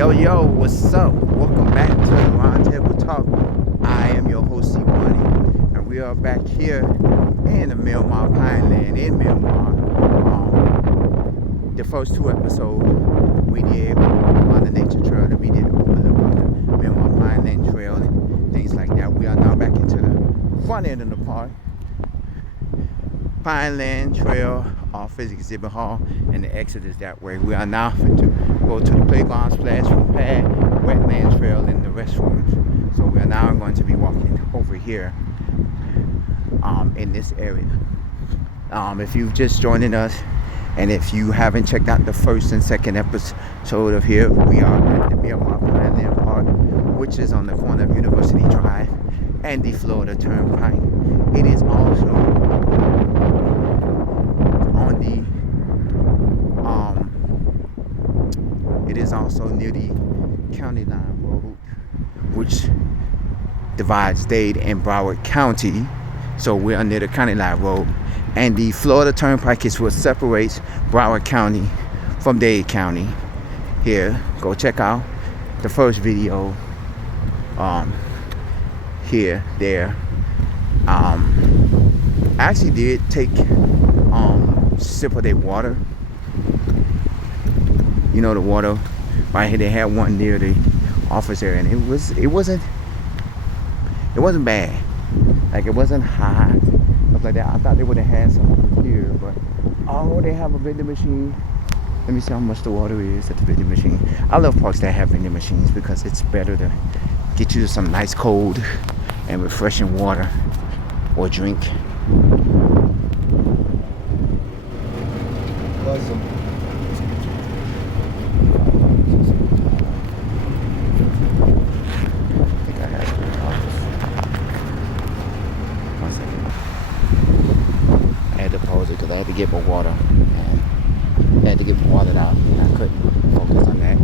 Yo, what's up? Welcome back to the Roundtable Talk. I am your host, C Money, and we are back here in the Miramar Pineland in Miramar. The first two episodes we did on the nature trail that we did overlooking the Miramar Pineland Trail and things like that. We are now back into the front end of the park. Pineland Trail, Physics Exhibit Hall, and the exit is that way. We are now to go to the playground, splash pad, wetland trail, and the restrooms. So we are now going to be walking over here in this area. If you've just joining us, and if you haven't checked out the first and second episode of here, we are at the Miramar Pineland Park, which is on the corner of University Drive and the Florida Turnpike. It is also near the county line road, which divides Dade and Broward County. So we're near the county line road, and the Florida Turnpike is what separates Broward County from Dade County. Here, go check out the first video. There. I actually did take sip of their water. You know, the water right here, they had one near the office area, and it wasn't bad. Like, it wasn't hot, stuff like that. I thought they would have had something here, but they have a vending machine. Let me see how much the water is at the vending machine. I love parks that have vending machines because it's better to get you some nice cold and refreshing water or drink. Awesome. Because I had to get my water, and I had to get my water out, and I couldn't focus on that.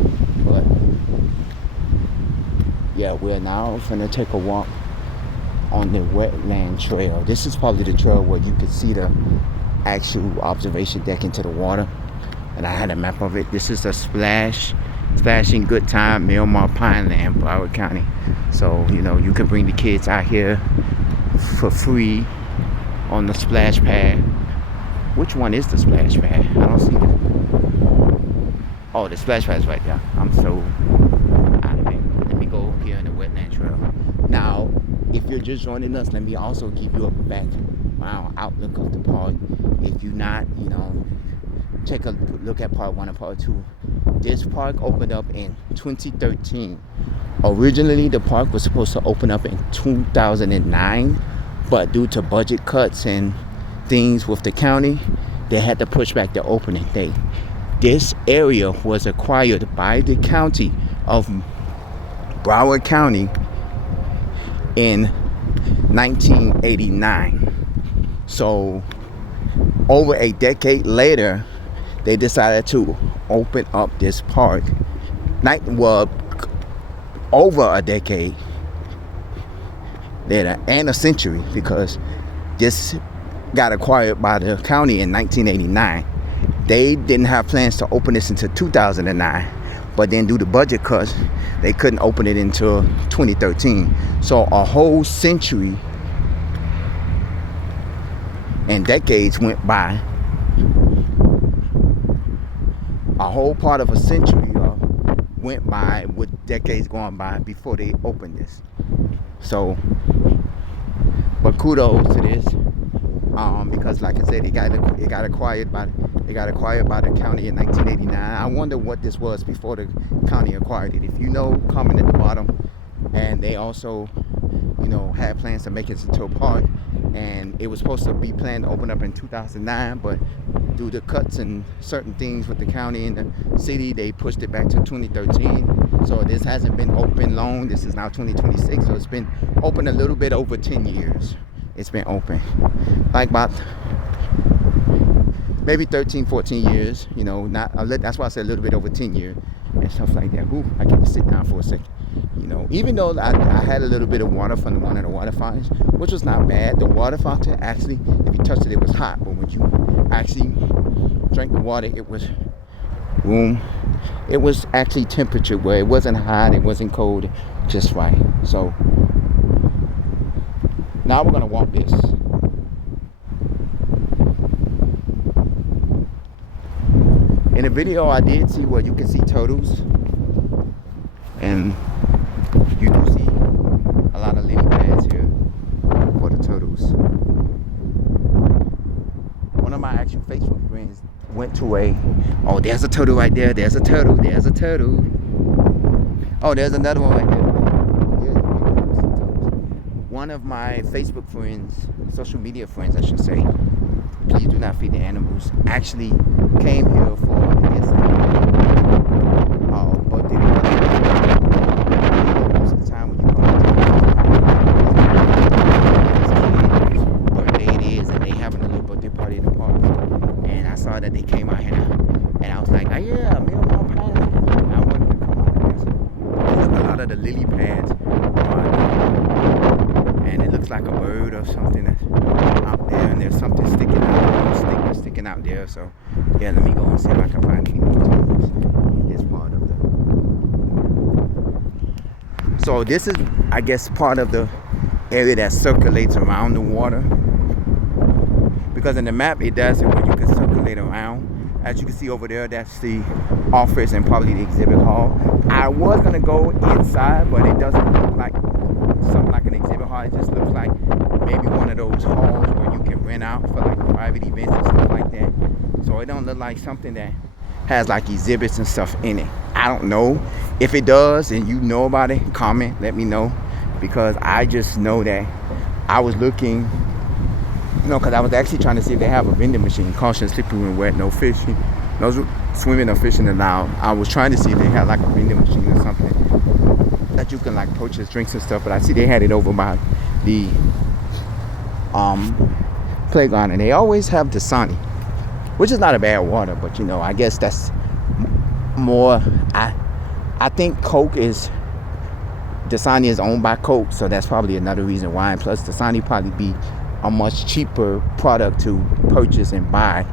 But yeah, we're now gonna take a walk on the wetland trail. This is probably the trail where you could see the actual observation deck into the water, and I had a map of it. This is a splashing good time, Miramar Pineland, Broward County. So you can bring the kids out here for free on the splash pad. Which one is the splash pad? I don't see it. Oh, the splash pad is right there. I'm so out of it. Let me go here in the wetland trail. Now, if you're just joining us, let me also give you a background outlook of the park. If you're not, take a look at part 1 and part 2. This park opened up in 2013. Originally, the park was supposed to open up in 2009, but due to budget cuts and things with the county, they had to push back the opening date. This area was acquired by the county of Broward County in 1989. So over a decade later, they decided to open up this park. Over a decade later, and a century, because this got acquired by the county in 1989. They didn't have plans to open this until 2009, but then due to budget cuts, they couldn't open it until 2013. So a whole century and decades went by. A whole part of a century went by, with decades going by before they opened this. So, but kudos to this. Because like I said, it got acquired by the county in 1989. I wonder what this was before the county acquired it. If you know, comment at the bottom. And they also, had plans to make it into a park, and it was supposed to be planned to open up in 2009, but due to cuts and certain things with the county and the city, they pushed it back to 2013. So this hasn't been open long. This is now 2026, so it's been open a little bit over 10 years. It's been open, like about maybe 13, 14 years, that's why I said a little bit over 10 years and stuff like that. Ooh, I get to sit down for a second. Even though I had a little bit of water from one of the water fountains, which was not bad. The water fountain, actually, if you touched it, it was hot. But when you actually drank the water, it was room. It was actually temperature where it wasn't hot, it wasn't cold, just right. So now we're gonna walk this. In the video I did see where you can see turtles, and you do see a lot of lily pads here for the turtles. One of my actual Facebook friends went to oh, there's a turtle right there, there's a turtle, there's a turtle. Oh, there's another one right there. Yeah, one of my Facebook friends, social media friends I should say, please do not feed the animals, actually came here for, I guess, birthday party. Most of the time when you come to birthday it is, and they having a little birthday party in the park. And I saw that they came out here, and I was like, oh yeah, Miramar pineland. I wanted to come out here. Look, a lot of the lily pads are, and it looks like a bird or something that's out there, and there's something sticking out, a stick that's sticking out there. So yeah, let me go and see if I can find any more turtles in this part of the. So this is, I guess, part of the area that circulates around the water, because in the map it does it where you can circulate around. As you can see over there, that's the office and probably the exhibit hall. I was gonna go inside, but it doesn't look like something like an exhibit hall. It just looks like maybe one of those halls where you can rent out for like private events and stuff like that. So it don't look like something that has like exhibits and stuff in it. I don't know. If it does and you know about it, comment, let me know, because I just know that I was looking, because I was actually trying to see if they have a vending machine. Caution, slippery when wet, no fishing, no swimming or fishing allowed. I was trying to see if they had like a vending machine or something that you can like purchase drinks and stuff, but I see they had it over by the playground, and they always have Dasani, which is not a bad water, but I guess that's more, I think Coke is, Dasani is owned by Coke, so that's probably another reason why. And plus Dasani probably be a much cheaper product to purchase and buy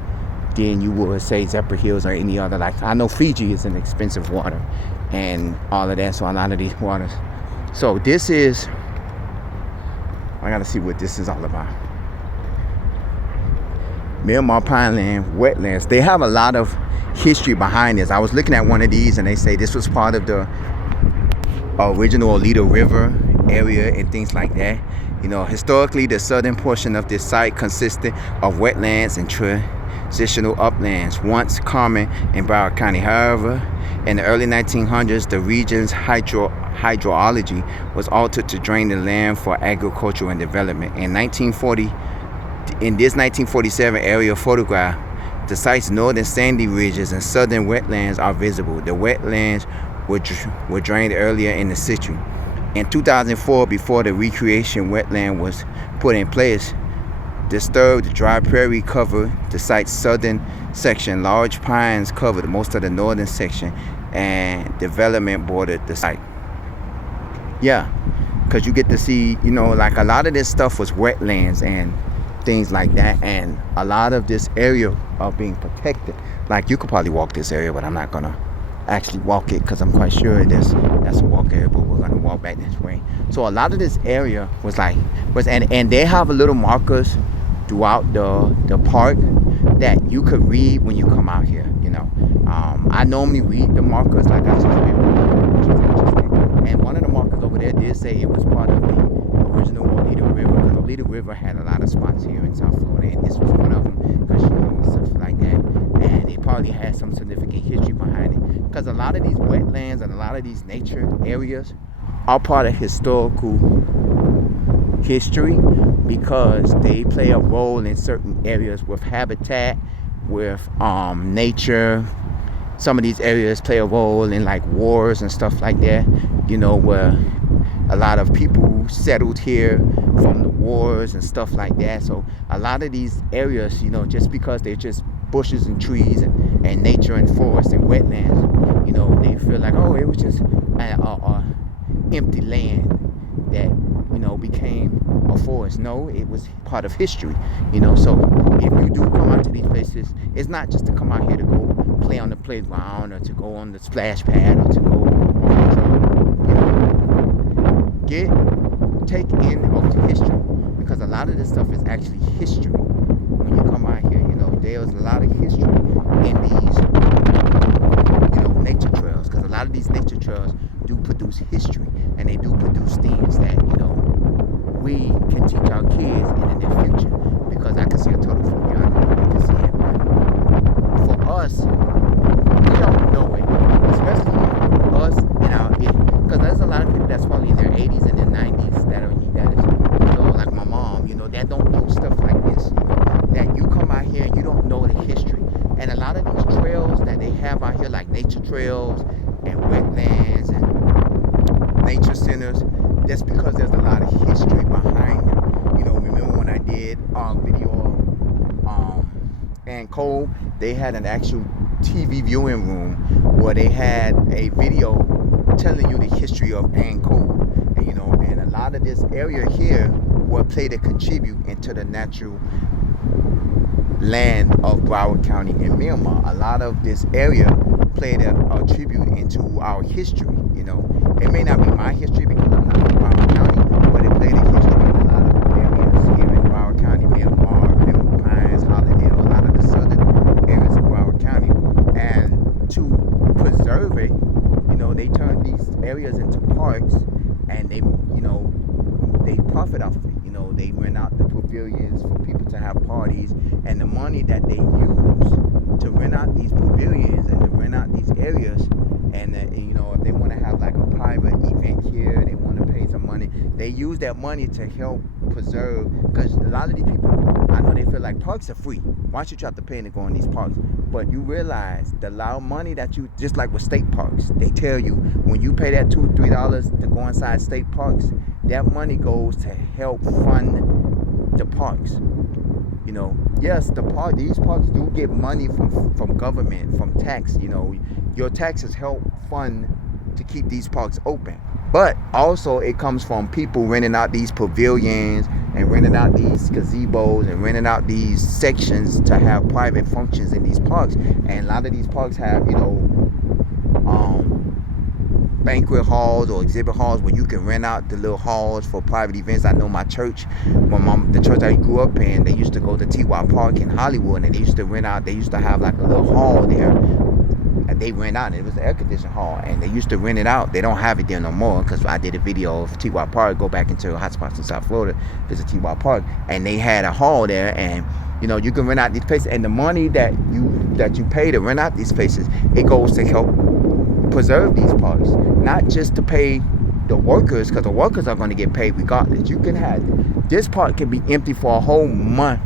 than you would say Zephyr Hills or any other. Like, I know Fiji is an expensive water and all of that, so a lot of these waters. So this is, I gotta see what this is all about. Miramar Pineland wetlands. They have a lot of history behind this. I was looking at one of these and they say this was part of the original Alita River area and things like that. Historically, the southern portion of this site consisted of wetlands and transitional uplands, once common in Broward County. However, in the early 1900s, the region's hydrology was altered to drain the land for agriculture and development. In this 1947 aerial photograph, the site's northern sandy ridges and southern wetlands are visible. The wetlands were drained earlier in the century. In 2004, before the recreation wetland was put in place, disturbed dry prairie covered the site's southern section. Large pines covered most of the northern section, and development bordered the site. Yeah, because you get to see, like a lot of this stuff was wetlands and things like that, and a lot of this area are being protected. Like, you could probably walk this area, but I'm not gonna actually walk it because I'm quite sure that's a walk area, but we're gonna walk back this way. So a lot of this area was and they have a little markers throughout the park that you could read when you come out here. I normally read the markers like I just read, which is interesting. And one of the markers over there did say it was part of the original Alita River, because Alita River had a lot of spots here in South Florida, and this was one of them, because stuff like that, and it probably had some significant history behind it, because a lot of these wetlands and a lot of these nature areas are part of historical history, because they play a role in certain areas with habitat, with nature. Some of these areas play a role in like wars and stuff like that, where a lot of people settled here from the wars and stuff like that. So a lot of these areas, just because they're just bushes and trees and nature and forest and wetlands, they feel like, oh, it was just empty land that became a forest. No, it was part of history. So if you do come out to these places, it's not just to come out here to go play on the playground or to go on the splash pad or to go on the, take in of the history, because a lot of this stuff is actually history. When you come out here, there's a lot of history in these, nature trails, because a lot of these nature trails do produce history, and they do produce things that, we can teach our kids in the near future. Because I can see a turtle from here, I don't know if you can see it, but for us, we don't know it, especially us in our, because there's a lot of people that's probably in their 80s and their 90s that is, like my mom, that don't know stuff like this, that you come out here and you don't know the history. And a lot of these trails that they have out here, like nature trails and wetlands and nature centers, that's because there's a lot of history behind them. Remember when I did a video of Ann Cole, they had an actual TV viewing room where they had a video telling you the history of Ann Cole. And a lot of this area here will play to contribute into the natural land of Broward County and Miramar. A lot of this area played a tribute into our history. It may not be my history because I'm not from Broward County, but it played a history in a lot of areas here in Broward County, Miramar, Pines, Hollandale, a lot of the southern areas of Broward County. And to preserve it, they turned these areas into parks, and they profit off of it. They rent out the pavilions for people to have parties, and the money that they use to rent out these pavilions and to rent out these areas, and if they want to have like a private event here, they want to pay some money, they use that money to help preserve, because a lot of these people, I know they feel like parks are free. Why should you have to pay to go in these parks? But you realize the loud money that you, just like with state parks, they tell you when you pay that $2-3 to go inside state parks, that money goes to help fund the parks. Yes, these parks do get money from government, from tax. Your taxes help fund to keep these parks open. But also it comes from people renting out these pavilions and renting out these gazebos and renting out these sections to have private functions in these parks. And a lot of these parks have, banquet halls or exhibit halls where you can rent out the little halls for private events. I know my church, the church I grew up in, they used to go to T.Y. Park in Hollywood, and they used to have like a little hall there, and they rent out, and it was an air conditioned hall, and they used to rent it out. They don't have it there no more, because I did a video of T.Y. Park, go back into Hotspots in South Florida, visit T.Y. Park, and they had a hall there, and you can rent out these places, and the money that you pay to rent out these places, it goes to help preserve these parks, not just to pay the workers, because the workers are going to get paid regardless. You can have, this park can be empty for a whole month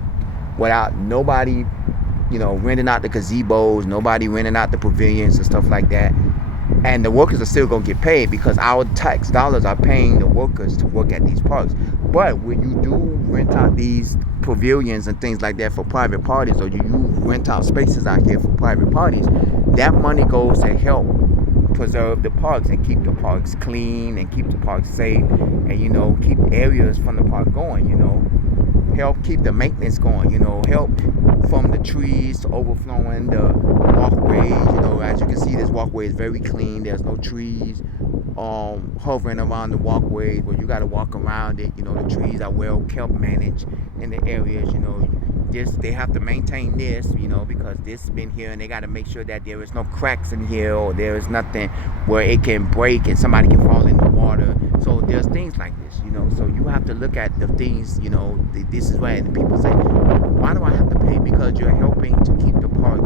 without nobody, renting out the gazebos, nobody renting out the pavilions and stuff like that, and the workers are still going to get paid because our tax dollars are paying the workers to work at these parks. But when you do rent out these pavilions and things like that for private parties, or you rent out spaces out here for private parties, that money goes to help preserve the parks and keep the parks clean and keep the parks safe, and keep areas from the park going, help keep the maintenance going, help from the trees to overflowing the walkways. As you can see, this walkway is very clean. There's no trees hovering around the walkways where you got to walk around it. The trees are well kept, managed in the areas. They have to maintain this, because this has been here, and they got to make sure that there is no cracks in here, or there is nothing where it can break and somebody can fall in the water. So there's things like this, so you have to look at the things, this is why the people say, why do I have to pay? Because you're helping to keep the park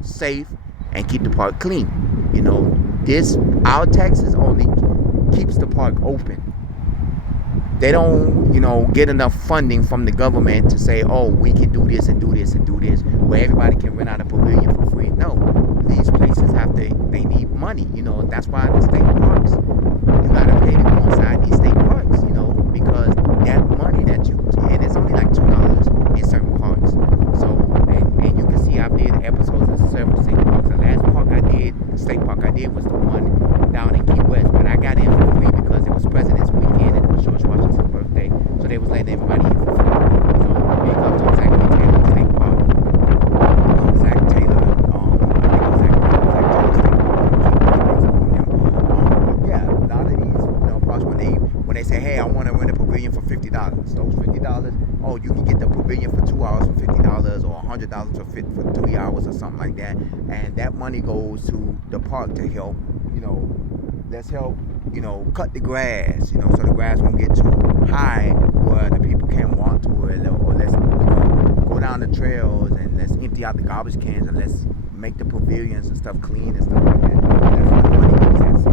safe and keep the park clean. Our taxes only keeps the park open. They don't, get enough funding from the government to say, oh, we can do this and do this and do this, where everybody can rent out a pavilion for free. No, these places they need money. That's why the state parks, you gotta pay to go inside these state parks, because that money and it's only like $2 in certain parks. So, and you can see I've did episodes of several state parks. The last state park I did was the one down in Key West, but I got in for free because it was President's Weekend and it was George Washington's birthday, so they was letting everybody in for free. So big up to Zach Taylor State Park. Zach Taylor, I think pavilion for $50. Those $50, oh, you can get the pavilion for 2 hours for $50 or $100 for 3 hours or something like that. And that money goes to the park to help, let's help, cut the grass, so the grass won't get too high where the people can't walk to it, or let's, go down the trails and let's empty out the garbage cans and let's make the pavilions and stuff clean and stuff like that. That's what the money goes at. So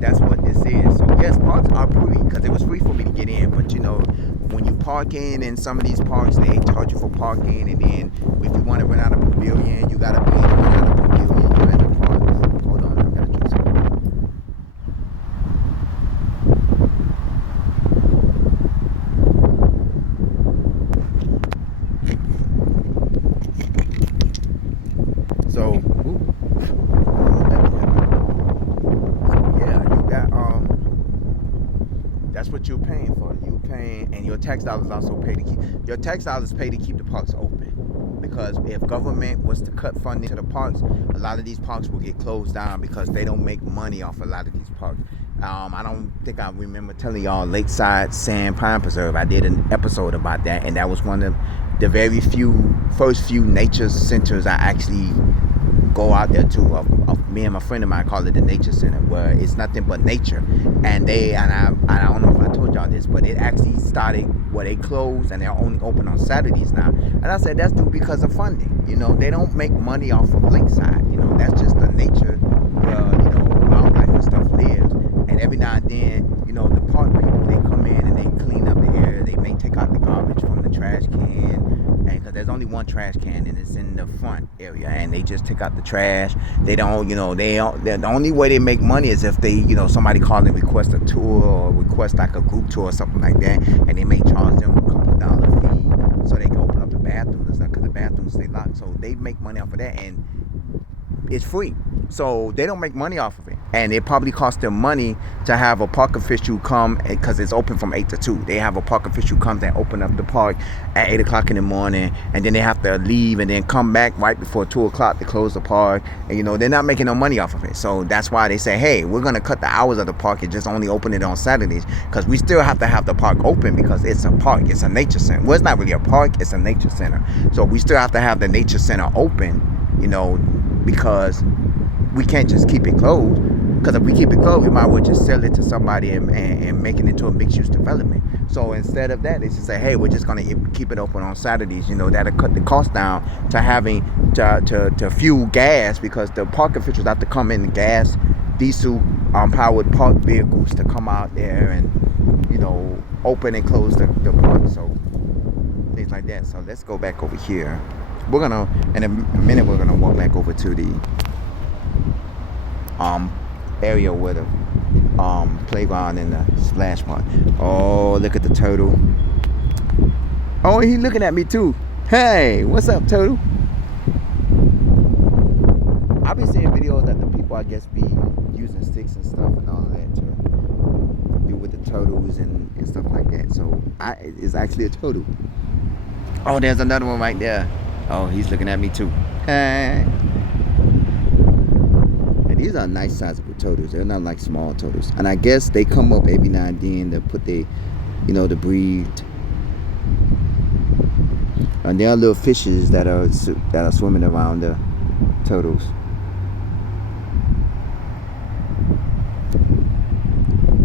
that's what this is. So yes, parks are free because it was free for me to get in, but when you park in some of these parks, they charge you for parking, and then if you want to rent out a pavilion, you gotta pay to rent out a pavilion. You're in the parks. Hold on, I gotta do something. So yeah, you got that's what you're paying for. You paying, and your tax dollars also pay to keep the parks open. Because if government was to cut funding to the parks, a lot of these parks will get closed down because they don't make money off a lot of these parks. I don't think I remember telling y'all Lakeside Sand Pine Preserve. I did an episode about that, and that was one of the first few nature centers I actually go out there to. Me and my friend of mine call it the nature center, where it's nothing but nature. And I don't know if I told y'all this, but it actually started where they closed and they're only open on Saturdays now. And I said that's due because of funding. They don't make money off of Lakeside. That's just the nature where wildlife and stuff lives. And every now and then, the park people, they come in and they clean up the area. They may take out the garbage from the trash can, and because there's only one trash can and it's in the front area, and they just take out the trash. They don't, the only way they make money is if they, somebody call and request a tour or request like a group tour or something like that, and they may charge them a couple of dollar fee so they can open up the bathrooms and stuff, because the bathrooms stay locked. So they make money off of that, and it's free. So they don't make money off of it. And it probably costs them money to have a park official come, because it's open from 8 to 2. They have a park official come and open up the park at 8 o'clock in the morning. And then they have to leave and then come back right before 2 o'clock to close the park. And, they're not making no money off of it. So that's why they say, hey, we're going to cut the hours of the park and just only open it on Saturdays. Because we still have to have the park open because it's a park. It's a nature center. Well, it's not really a park. It's a nature center. So we still have to have the nature center open, because we can't just keep it closed. Because if we keep it closed, we might as well just sell it to somebody and make it into a mixed-use development. So instead of that, they just say, hey, we're just going to keep it open on Saturdays. That'll cut the cost down to having to fuel gas, because the park officials have to come in and gas diesel powered park vehicles to come out there and, open and close the park. So things like that. So let's go back over here. In a minute, we're going to walk back over to the area with the playground and the splash park. Oh, look at the turtle. Oh, he's looking at me too. Hey, what's up, turtle? I've been seeing videos that the people, I guess, be using sticks and stuff and all of that to do with the turtles and stuff like that. So it's actually a turtle. Oh, there's another one right there. Oh, he's looking at me too. Hey. These are nice sizable turtles. They're not like small turtles. And I guess they come up every now and then to put to breed. And there are little fishes that are swimming around the turtles.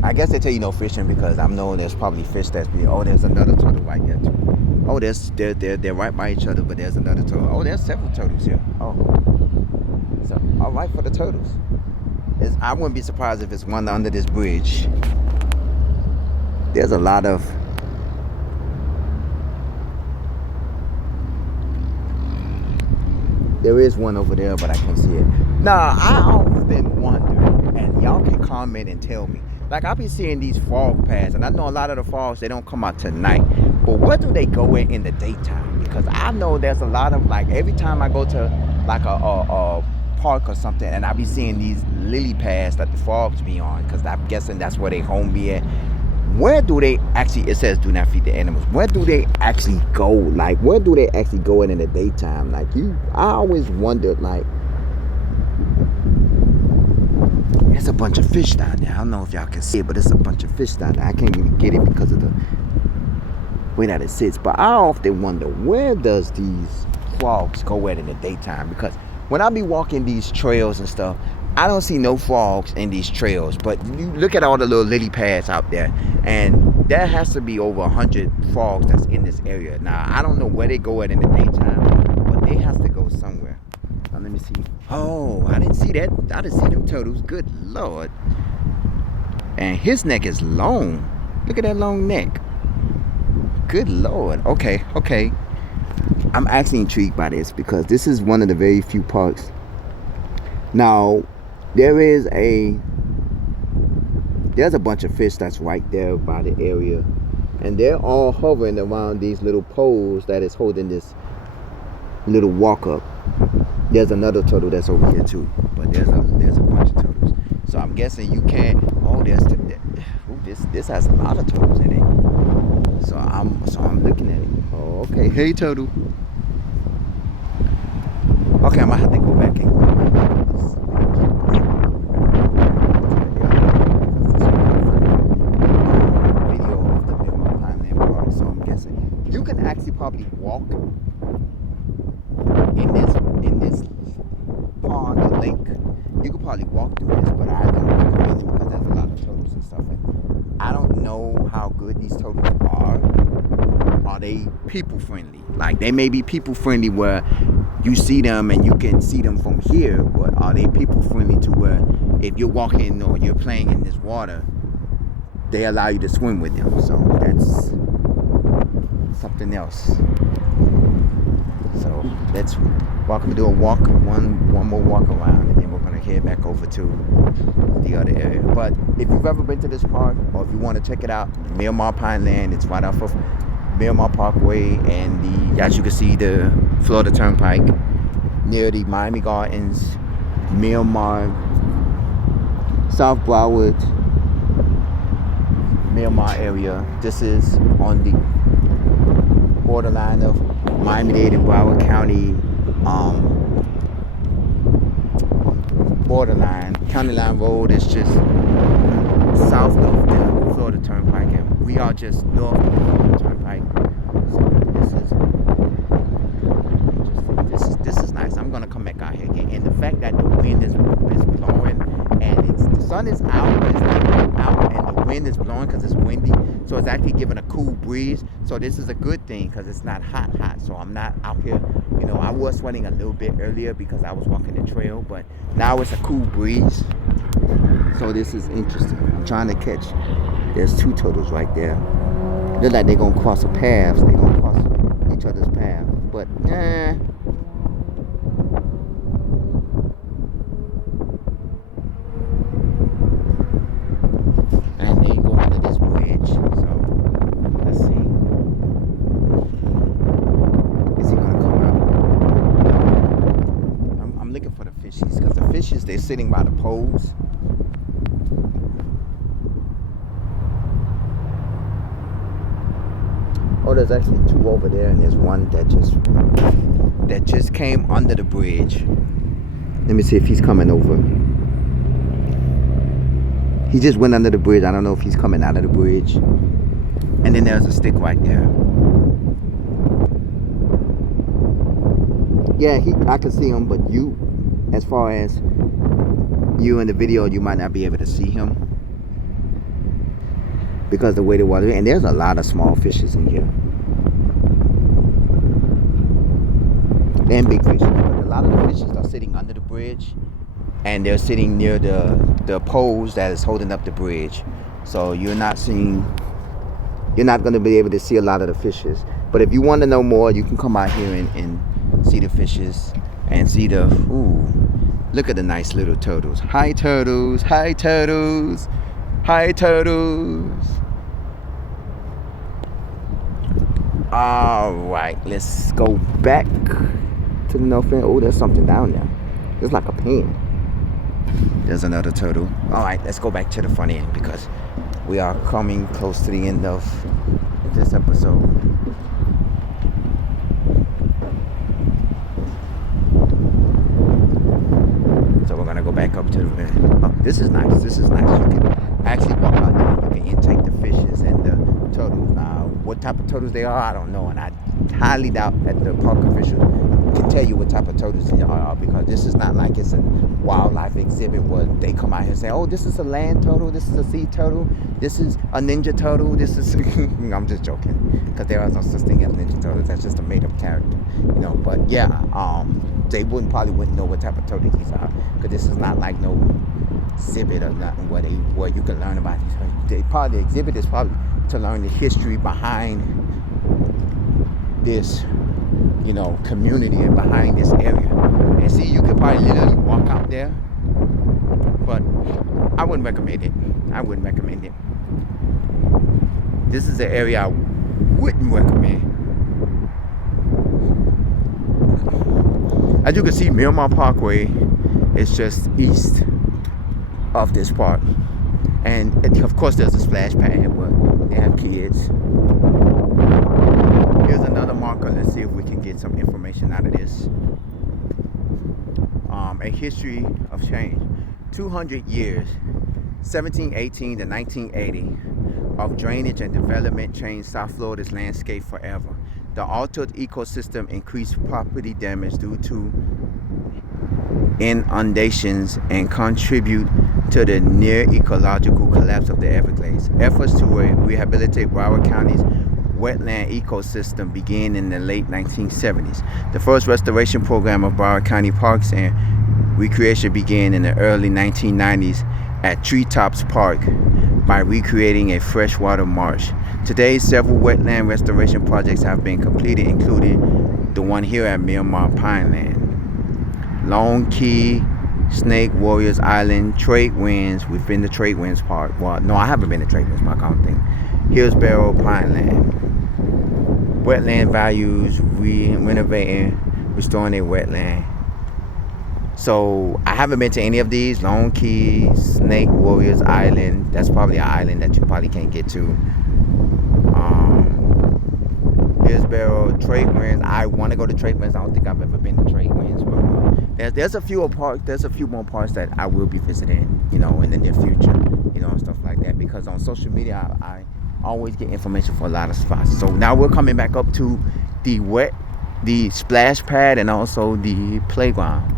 I guess they tell you no fishing because I know there's probably fish that's being. Oh, there's another turtle right there too. Oh, they're right by each other, but there's another turtle. Oh, there's several turtles here. Oh. So, all right for the turtles. I wouldn't be surprised if it's one under this bridge. There's a lot of there is one over there, but I can't see it. Now, I often wonder, and y'all can comment and tell me. Like, I've been seeing these fog paths, and I know a lot of the fogs, they don't come out tonight. But where do they go in the daytime? Because I know there's a lot of, like, every time I go to, like, a park or something, and I be seeing these lily pads that the frogs be on, because I'm guessing that's where they home be at. Where do they actually, it says do not feed the animals, where do they actually go? Like, where do they actually go in the daytime? Like, I always wondered, like, there's It's a bunch of fish down there. I don't know if y'all can see it, but it's a bunch of fish down there. I can't really get it because of the way that it sits. But I often wonder, where does these frogs go at in the daytime? Because when I be walking these trails and stuff, I don't see no frogs in these trails. But you look at all the little lily pads out there, and there has to be over 100 frogs that's in this area. Now, I don't know where they go at in the daytime, but they have to go somewhere. Now, let me see. Oh, I didn't see that. I didn't see them turtles. Good Lord. And his neck is long. Look at that long neck. Good Lord. Okay. I'm actually intrigued by this because this is one of the very few parks. Now, there's a bunch of fish that's right there by the area, and they're all hovering around these little poles that is holding this little walk up. There's another turtle that's over here too, but there's a bunch of turtles. So I'm guessing you can't. Oh, this has a lot of turtles in it. So I'm looking at it. Oh, okay. Hey, turtle. Okay, I'm gonna have to go back and video of the Miramar Pineland Park. So I'm guessing you can actually probably walk in this pond or lake. You could probably walk through this, but I don't recommend it because there's a lot of turtles and stuff. And I don't know how good these turtles are. Are they people friendly? Like, they may be people friendly where you see them and you can see them from here, but are they people friendly to where if you're walking or you're playing in this water, they allow you to swim with them? So that's something else. So let's do a walk, one more walk around, and then we're gonna head back over to the other area. But if you've ever been to this park, or if you want to check it out, Miramar Pineland, it's right off of Miramar Parkway and as you can see, the Florida Turnpike, near the Miami Gardens, Miramar, South Broward, Miramar area. This is on the borderline of Miami-Dade and Broward County, borderline. County Line Road is just south of the Florida Turnpike, and we are just north of the Florida Turnpike. So this is nice. I'm gonna come back out here again, and the fact that the wind is blowing, and the sun is out, but it's not out, and the wind is blowing because it's windy, so it's actually giving a cool breeze. So this is a good thing because it's not hot. So I'm not out here. I was sweating a little bit earlier because I was walking the trail, but now it's a cool breeze. So this is interesting. I'm trying to catch. There's two turtles right there. Look like they're gonna cross a path. They're gonna cross each other's path, but and they go under this bridge. So let's see. Is he gonna come out? I'm looking for the fishies because the fishies, they're sitting by the poles. Oh, there's actually two over there, and there's one that just came under the bridge. Let me see if he's coming over. He just went under the bridge. I don't know if he's coming out of the bridge. And then there's a stick right there. Yeah, I can see him, but as far as you in the video, you might not be able to see him because the way the water is. And there's a lot of small fishes in here. And big fishes. But a lot of the fishes are sitting under the bridge, and they're sitting near the poles that is holding up the bridge. So you're not going to be able to see a lot of the fishes. But if you want to know more, you can come out here and see the fishes and see look at the nice little turtles. Hi turtles, hi turtles, hi turtles. All right, let's go back to the north end. Oh, there's something down there. It's like a pen. There's another turtle. All right, let's go back to the front end because we are coming close to the end of this episode. So we're gonna go back up to the This is nice. This is nice. You can actually walk out there. You can intake the fishes and the turtles. What type of turtles they are, I don't know, and I highly doubt that the park official can tell you what type of turtles they are, because this is not like it's a wildlife exhibit where they come out here and say, oh, this is a land turtle, this is a sea turtle, this is a ninja turtle, this is I'm just joking, because there are no such thing as ninja turtles. That's just a made-up character, you know. But yeah, they probably wouldn't know what type of turtle these are, because this is not like no exhibit or nothing where you can learn about these. The exhibit is probably to learn the history behind this, you know, community and behind this area. And see, you could probably literally walk out there, but I wouldn't recommend it. I wouldn't recommend it. This is the area I wouldn't recommend. As you can see, Miramar Parkway is just east of this park. And of course there's a splash pad where they have kids. Here's another marker. Let's see if we can get some information out of this. A history of change. 200 years, 1718 to 1980, of drainage and development changed South Florida's landscape forever. The altered ecosystem increased property damage due to inundations and contribute to the near ecological collapse of the Everglades. Efforts to rehabilitate Broward County's wetland ecosystem began in the late 1970s. The first restoration program of Broward County parks and recreation began in the early 1990s at Treetops Park by recreating a freshwater marsh. Today, several wetland restoration projects have been completed, including the one here at Miramar Pineland, Lone Key, Snake Warriors Island, Trade Winds. We've been to Trade Winds Park. Well, no, I haven't been to Trade Winds Park, I don't think. Hillsborough Pineland. Wetland values, renovating, restoring a wetland. So I haven't been to any of these. Lone Key, Snake Warriors Island. That's probably an island that you probably can't get to. Hillsborough, Trade Winds. I want to go to Trade Winds. I don't think I've ever been to Trade Winds, but there's a few more parks that I will be visiting, you know, in the near future, you know, and stuff like that. Because on social media, I always get information for a lot of spots. So now we're coming back up to the splash pad and also the playground,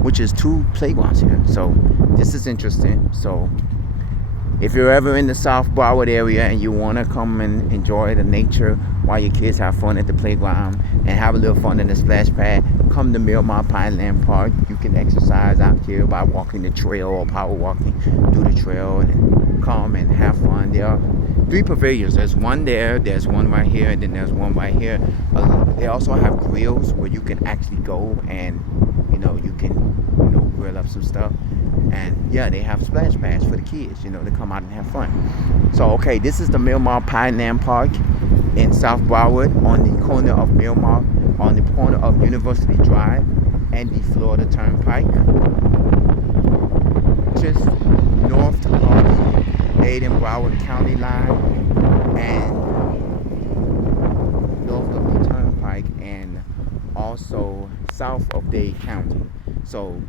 which is 2 playgrounds here. So this is interesting. So if you're ever in the South Broward area and you want to come and enjoy the nature while your kids have fun at the playground and have a little fun in the splash pad, come to Miramar Pineland Park. You can exercise out here by walking the trail or power walking through the trail and come and have fun. There are 3 pavilions. There's one there, there's one right here, and then there's one right here. They also have grills where you can actually go and, you know, you can, you know, grill up some stuff. And yeah, they have splash pads for the kids, you know, to come out and have fun. So, okay, this is the Miramar Pineland Park in South Broward on the corner of Miramar, on the corner of University Drive and the Florida Turnpike. Just north of the Dade-Broward County line and north of the Turnpike and also south of Dade County. So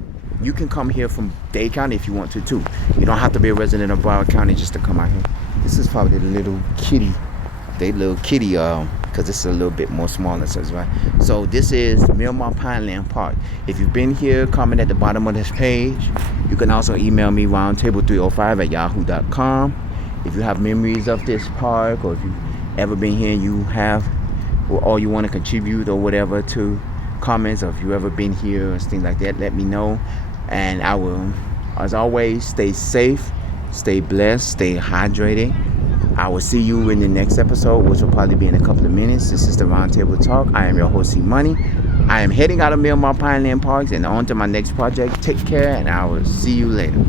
you can come here from Dade County if you want to too. You don't have to be a resident of Broward County just to come out here. This is probably the little kitty, because this is a little bit more smaller, so right. So this is Miramar Pineland Park. If you've been here, comment at the bottom of this page. You can also email me roundtable305@yahoo.com. If you have memories of this park, or if you've ever been here and you have, or you want to contribute or whatever to comments, or if you've ever been here or things like that, let me know. And I will, as always, stay safe, stay blessed, stay hydrated. I will see you in the next episode, which will probably be in a couple of minutes. This is the Roundtable Talk. I am your host, C Money. I am heading out of Miramar Pineland Parks and on to my next project. Take care, and I will see you later.